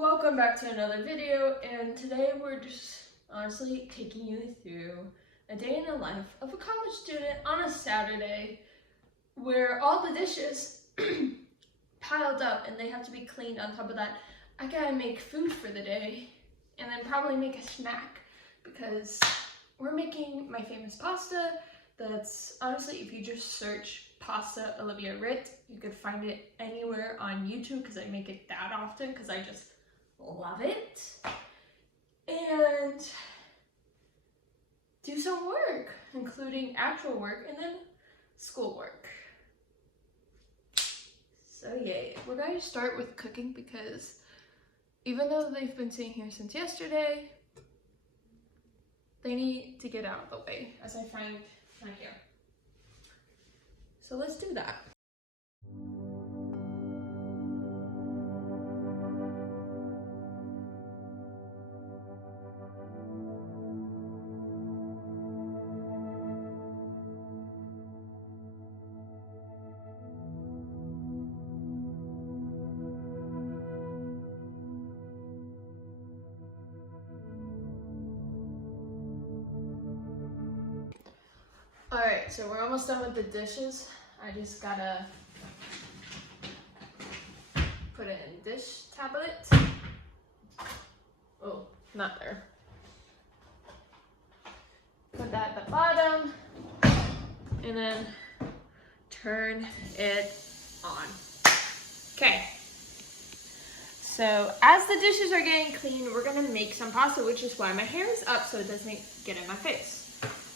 Welcome back to another video, and today we're just honestly taking you through a day in the life of a college student on a Saturday where all the dishes piled up and they have to be cleaned. On top of that, I gotta make food for the day and then probably make a snack because we're making my famous pasta. That's honestly, if you just search pasta Olivia Ryt, you could find it anywhere on YouTube because I make it that often because I just love it. And do some work, including actual work and then schoolwork. So yay, we're going to start with cooking because even though they've been sitting here since yesterday, they need to get out of the way as I find my hair. So let's do that. Alright, so we're almost done with the dishes. I just gotta put it in dish tablet. Oh, not there. Put that at the bottom and then turn it on. Okay. So as the dishes are getting clean, we're gonna make some pasta, which is why my hair is up so it doesn't get in my face.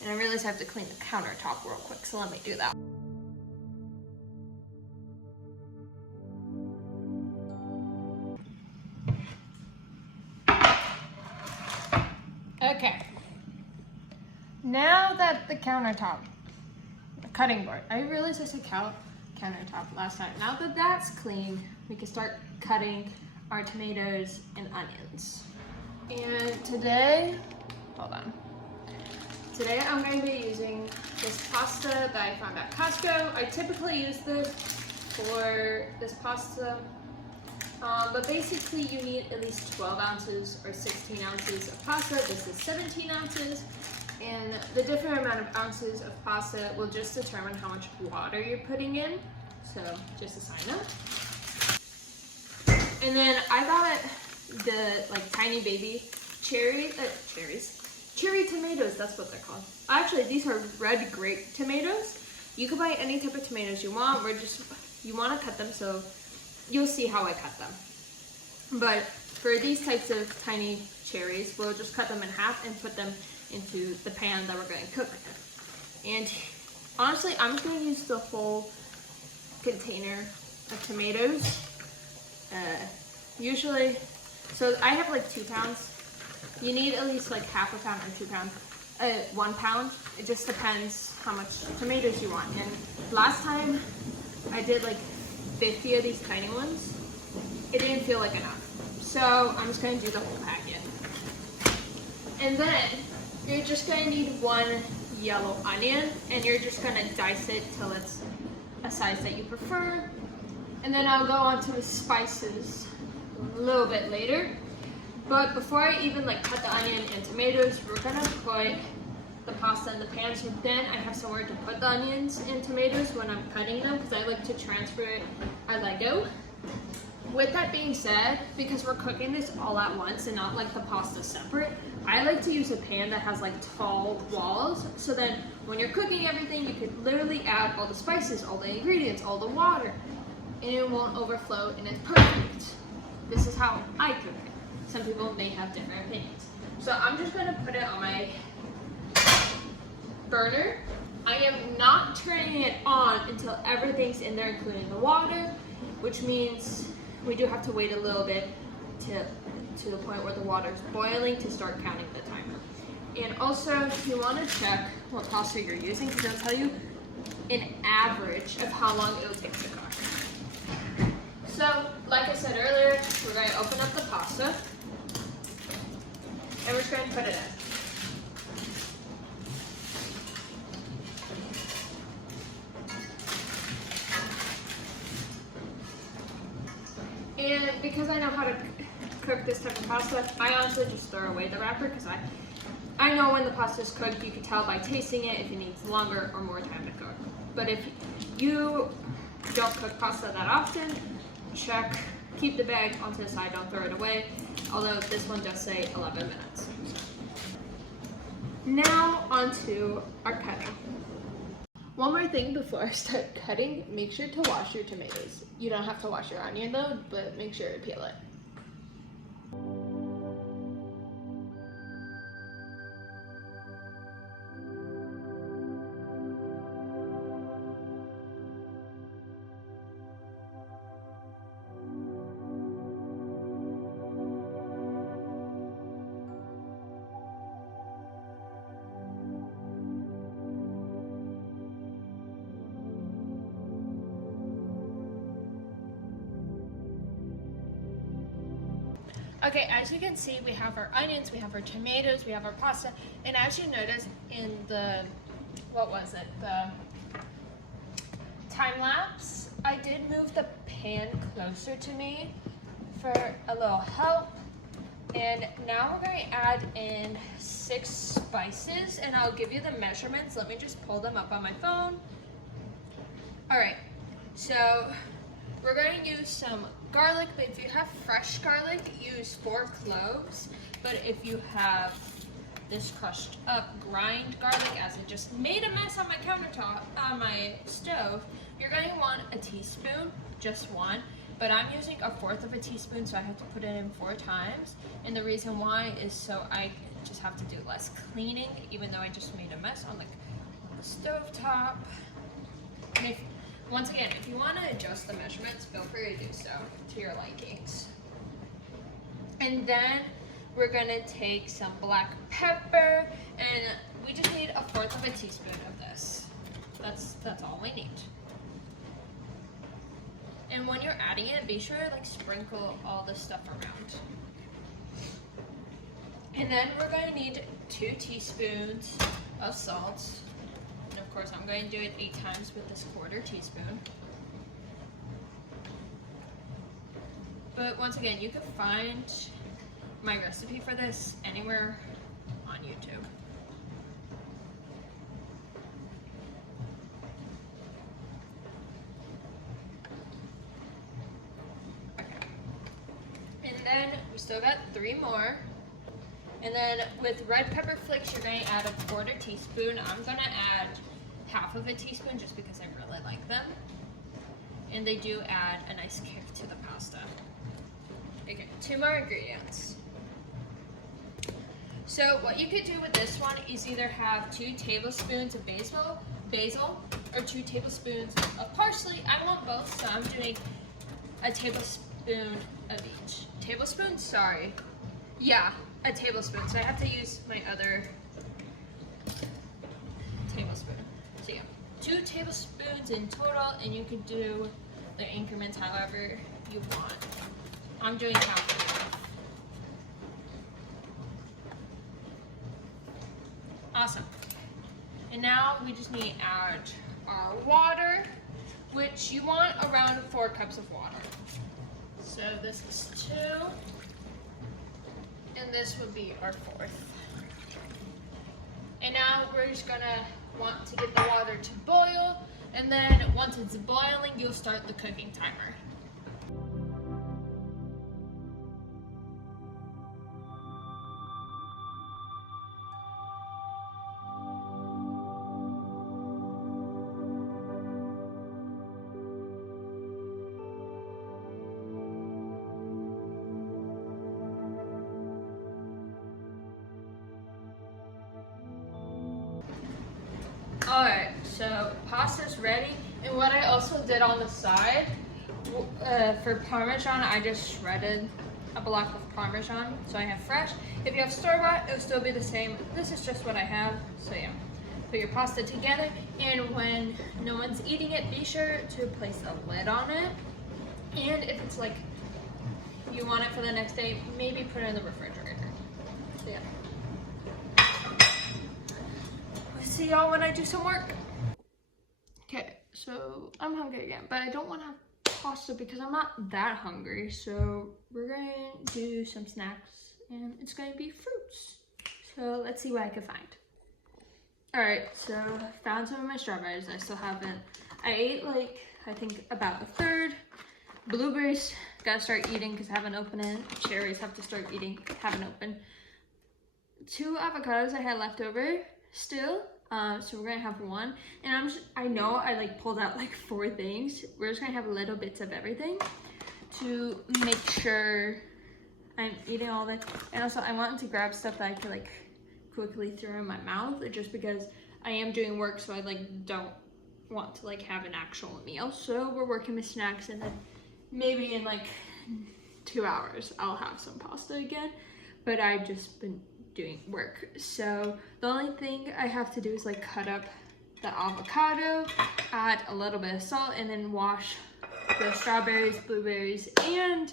And I realize I have to clean the countertop real quick, so let me do that. Okay. Now that the countertop, the cutting board, I realized I said countertop last time. Now that that's clean, we can start cutting our tomatoes and onions. And today, hold on. Today I'm going to be using this pasta that I found at Costco. I typically use this for this pasta, but basically you need at least 12 ounces or 16 ounces of pasta. This is 17 ounces, and the different amount of ounces of pasta will just determine how much water you're putting in, so just a side note. And then I got the tiny baby cherry tomatoes, that's what they're called. Actually, these are red grape tomatoes. You can buy any type of tomatoes you want. You want to cut them, so you'll see how I cut them. But for these types of tiny cherries, we'll just cut them in half and put them into the pan that we're going to cook in. And honestly, I'm just going to use the whole container of tomatoes. Usually, so I have like 2 pounds. You need at least like half a pound or 2 pounds. 1 pound. It just depends how much tomatoes you want. And last time I did like 50 of these tiny ones. It didn't feel like enough. So I'm just going to do the whole packet. And then you're just going to need 1 yellow onion, and you're just going to dice it till it's a size that you prefer. And then I'll go on to the spices a little bit later. But before I even cut the onion and tomatoes, we're gonna put the pasta in the pan, so then I have somewhere to put the onions and tomatoes when I'm cutting them, because I like to transfer it as I go. With that being said, because we're cooking this all at once and not the pasta separate, I like to use a pan that has tall walls, so then when you're cooking everything, you could literally add all the spices, all the ingredients, all the water, and it won't overflow, and it's perfect. This is how I cook it. Some people may have different opinions. So I'm just going to put it on my burner. I am not turning it on until everything's in there, including the water, which means we do have to wait a little bit to the point where the water is boiling to start counting the timer. And also, you want to check what pasta you're using, because it'll tell you an average of how long it will take to cook. So, like I said earlier, we're going to open up the pasta. And we're just going to put it in. And because I know how to cook this type of pasta, I honestly just throw away the wrapper because I know when the pasta is cooked. You can tell by tasting it if it needs longer or more time to cook. But if you don't cook pasta that often, check, keep the bag onto the side, don't throw it away. Although this one does say 11 minutes. Now onto our cutting. One more thing before I start cutting, make sure to wash your tomatoes. You don't have to wash your onion though, but make sure to peel it. Okay, as you can see, we have our onions, we have our tomatoes, we have our pasta, and as you notice in the, what was it, the time lapse, I did move the pan closer to me for a little help. And now we're going to add in 6 spices, and I'll give you the measurements. Let me just pull them up on my phone. All right, so we're going to use some garlic, but if you have fresh garlic, use 4 cloves. But if you have this crushed up grind garlic, as it just made a mess on my countertop, on my stove, you're going to want a teaspoon, just 1. But I'm using 1/4 of a teaspoon, so I have to put it in 4 times. And the reason why is so I just have to do less cleaning, even though I just made a mess on the stove top. And once again, if you want to adjust the measurements, feel free to do so to your likings. And then we're going to take some black pepper, and we just need 1/4 of a teaspoon of this. That's all we need. And when you're adding it, be sure to sprinkle all this stuff around. And then we're going to need 2 teaspoons of salt. And of course, I'm going to do it 8 times with this 1/4 teaspoon. But once again, you can find my recipe for this anywhere on YouTube. Okay. And then we still got 3 more. And then with red pepper flakes, you're going to add 1/4 teaspoon. I'm going to add 1/2 of a teaspoon just because I really like them. And they do add a nice kick to the pasta. Okay, 2 more ingredients. So what you could do with this one is either have 2 tablespoons of basil, or 2 tablespoons of parsley. I want both, so I'm doing a tablespoon of each. Tablespoon? Sorry. Yeah, a tablespoon. So I have to use my other tablespoon. So yeah, 2 tablespoons in total, and you could do the increments however you want. I'm doing half. Awesome. And now we just need to add our water, which you want around 4 cups of water. So this is 2, and this would be our 4th. And now we're just gonna want to get the water to boil, and then once it's boiling, you'll start the cooking timer. Alright, so pasta's ready, and what I also did on the side, for Parmesan, I just shredded a block of Parmesan, so I have fresh. If you have store-bought, it'll still be the same. This is just what I have, so yeah. Put your pasta together, and when no one's eating it, be sure to place a lid on it. And if it's you want it for the next day, maybe put it in the refrigerator. So yeah. See y'all when I do some work. Okay, so I'm hungry again, but I don't want to have pasta because I'm not that hungry. So we're going do some snacks, and it's gonna be fruits. So let's see what I can find. All right, so found some of my strawberries. I still haven't, I ate like, I think about a third. Blueberries, gotta start eating because I haven't opened it. Cherries have to start eating, haven't opened. 2 avocados I had left over still. So we're gonna have one. And I know I like pulled out like 4 things. We're just gonna have little bits of everything to make sure I'm eating all of it. And also I wanted to grab stuff that I could like quickly throw in my mouth, just because I am doing work, so I like don't want to like have an actual meal. So we're working with snacks, and then maybe in like 2 hours I'll have some pasta again, but I've just been doing work. So the only thing I have to do is like cut up the avocado, add a little bit of salt, and then wash the strawberries, blueberries, and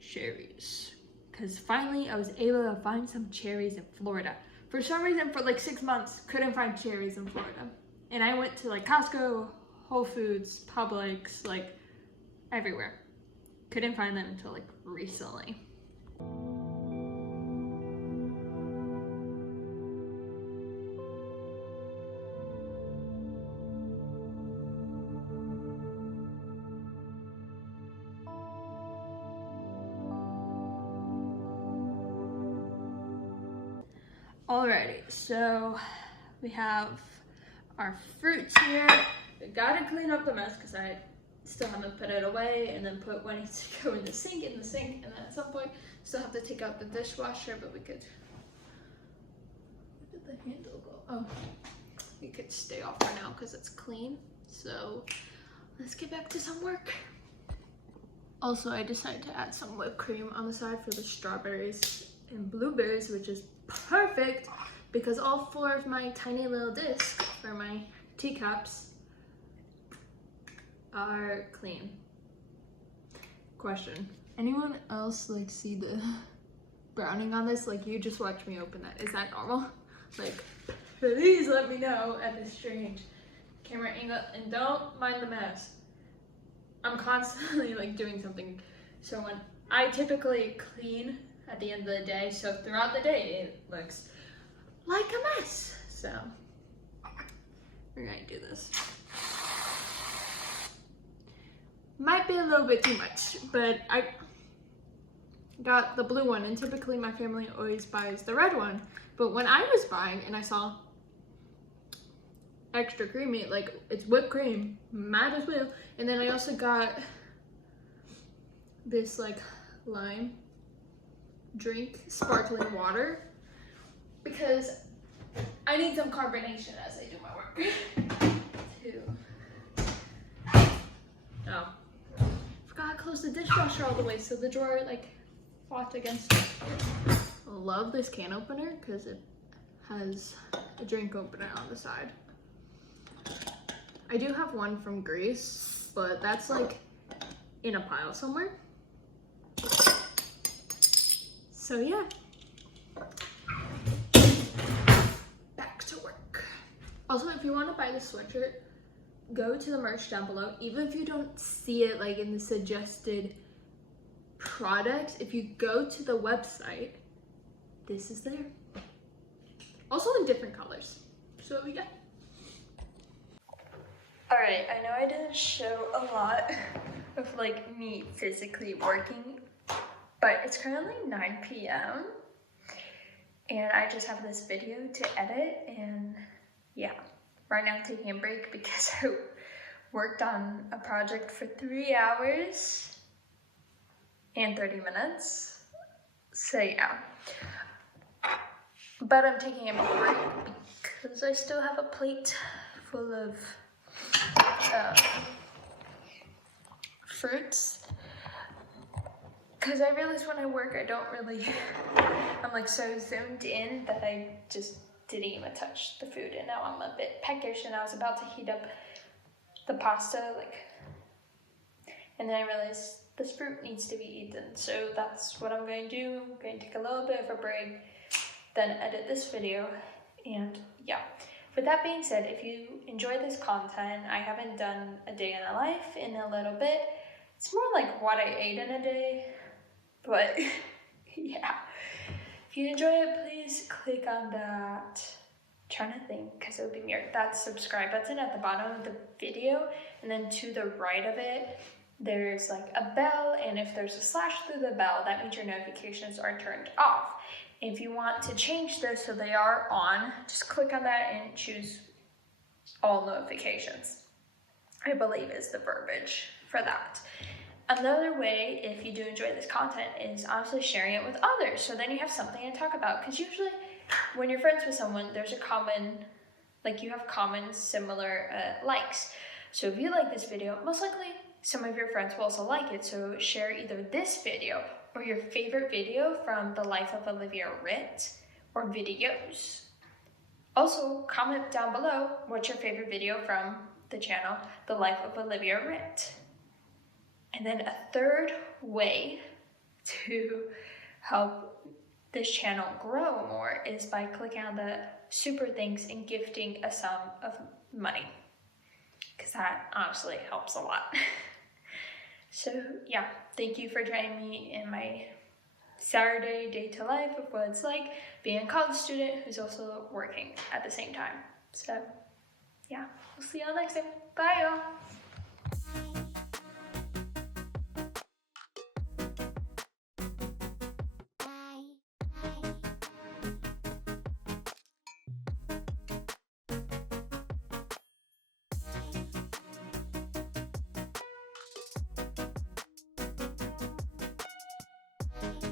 cherries. Because finally I was able to find some cherries in Florida. For some reason, for like 6 months, couldn't find cherries in Florida. And I went to like Costco, Whole Foods, Publix, like everywhere. Couldn't find them until like recently. Alrighty, so we have our fruits here. We gotta clean up the mess because I still haven't put it away, and then put what needs to go in the sink, and then at some point still have to take out the dishwasher, but we could, where did the handle go? Oh, we could stay off for now because it's clean. So let's get back to some work. Also, I decided to add some whipped cream on the side for the strawberries and blueberries, which is perfect because all 4 of my tiny little discs for my teacups are clean. Question, anyone else like see the browning on this? Like, you just watch me open that. Is that normal? Like, please let me know at this strange camera angle, and don't mind the mess. I'm constantly like doing something. So when I typically clean at the end of the day, so throughout the day it looks like a mess. So we're gonna do this. Might be a little bit too much, but I got the blue one, and typically my family always buys the red one. But when I was buying and I saw extra creamy, like it's whipped cream, might as well. And then I also got this like lime drink, sparkling water, because I need some carbonation as I do my work. Oh, forgot to close the dishwasher all the way, so the drawer like fought against it. I love this can opener because it has a drink opener on the side. I do have one from Greece, but that's like in a pile somewhere. So yeah, back to work. Also, if you want to buy the sweatshirt, go to the merch down below. Even if you don't see it like in the suggested products, if you go to the website, this is there. Also in different colors. So yeah. Alright, I know I didn't show a lot of like me physically working, but it's currently 9 p.m. and I just have this video to edit, and yeah, right now I'm taking a break because I worked on a project for 3 hours and 30 minutes. So yeah, but I'm taking a break because I still have a plate full of fruits, because I realize when I work I don't really, I'm like so zoomed in that I just didn't even touch the food, and now I'm a bit peckish, and I was about to heat up the pasta, like, and then I realized this fruit needs to be eaten, so that's what I'm going to do. I'm going to take a little bit of a break, then edit this video, and yeah. With that being said, if you enjoy this content, I haven't done a day in a life in a little bit. It's more like what I ate in a day, but Yeah. If you enjoy it, please click on that, trying to think, because it would be weird, that subscribe button at the bottom of the video, and then to the right of it, there's like a bell, and if there's a slash through the bell, that means your notifications are turned off. If you want to change this so they are on, just click on that and choose all notifications, I believe is the verbiage for that. Another way, if you do enjoy this content, is honestly sharing it with others, so then you have something to talk about, because usually when you're friends with someone, there's a common, like you have common similar likes. So if you like this video, most likely some of your friends will also like it, so share either this video or your favorite video from the life of Olivia Ryt or videos. Also, comment down below what's your favorite video from the channel, The Life of Olivia Ryt. And then a third way to help this channel grow more is by clicking on the super thanks and gifting a sum of money, because that honestly helps a lot. So yeah, thank you for joining me in my Saturday day to life of what it's like being a college student who's also working at the same time. So yeah, we'll see y'all next time. Bye y'all.